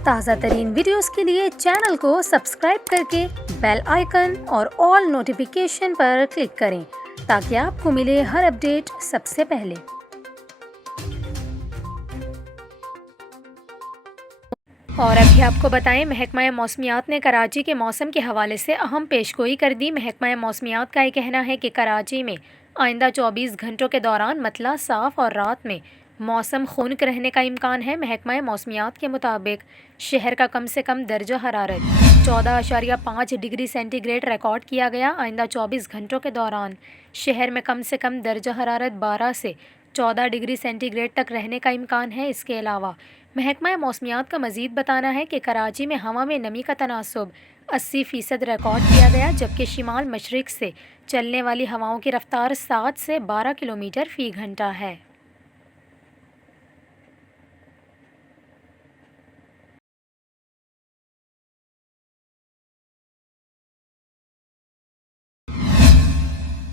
ताज़ा तरीन वीडियोस के लिए चैनल को सब्सक्राइब करके बेल आइकन और ऑल नोटिफिकेशन पर क्लिक करें ताकि आपको मिले हर अपडेट सबसे पहले। और अभी आपको बताएं, महकमा मौसमियात ने कराची के मौसम के हवाले से अहम पेशगोई कर दी। महकमा मौसमियात का ये कहना है कि कराची में आइंदा 24 घंटों के दौरान मतला साफ और रात में मौसम खुनक रहने का इम्कान है। महकमा मौसमियात के मुताबिक शहर का कम से कम दर्जा हरारत 14.5 डिग्री सेंटीग्रेड रिकॉर्ड किया गया। आइंदा 24 घंटों के दौरान शहर में कम से कम दर्जा हरारत 12 से 14 डिग्री सेंटीग्रेड तक रहने का इम्कान है। इसके अलावा महकमा मौसमियात का मज़ीद बताना है कि कराची में हवा में नमी का तनासुब 80% रिकॉर्ड किया गया, जबकि शिमाल मशरिक़ से चलने वाली हवाओं की रफ्तार 7 से 12 किलोमीटर फ़ी घंटा है।